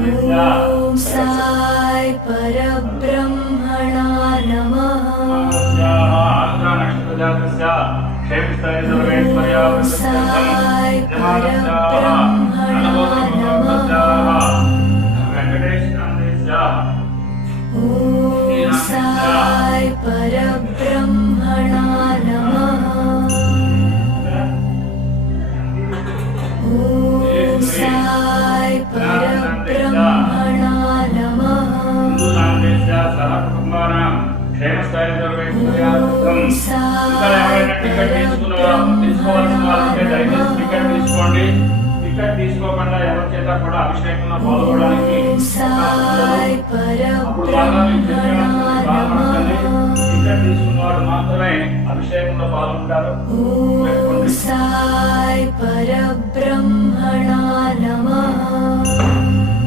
ఓం సాయి పరబ్రహ్మణా నమః. ఓం సాయి పరబ్రహ్మణా నమః. ఓం సాయి పరబ్రహ్మణా నమః. ఓం సాయి పరబ్రహ్మణా నమః. ఓం సాయి తీసుకోకుండా ఎవరి చేత కూడా అభిషేకంలో పాల్గొనడానికి తీసుకున్నవాడు మాత్రమే అభిషేకంలో పాల్గొంటారు. ఓం సాయి పరబ్రహ్మణా నమః.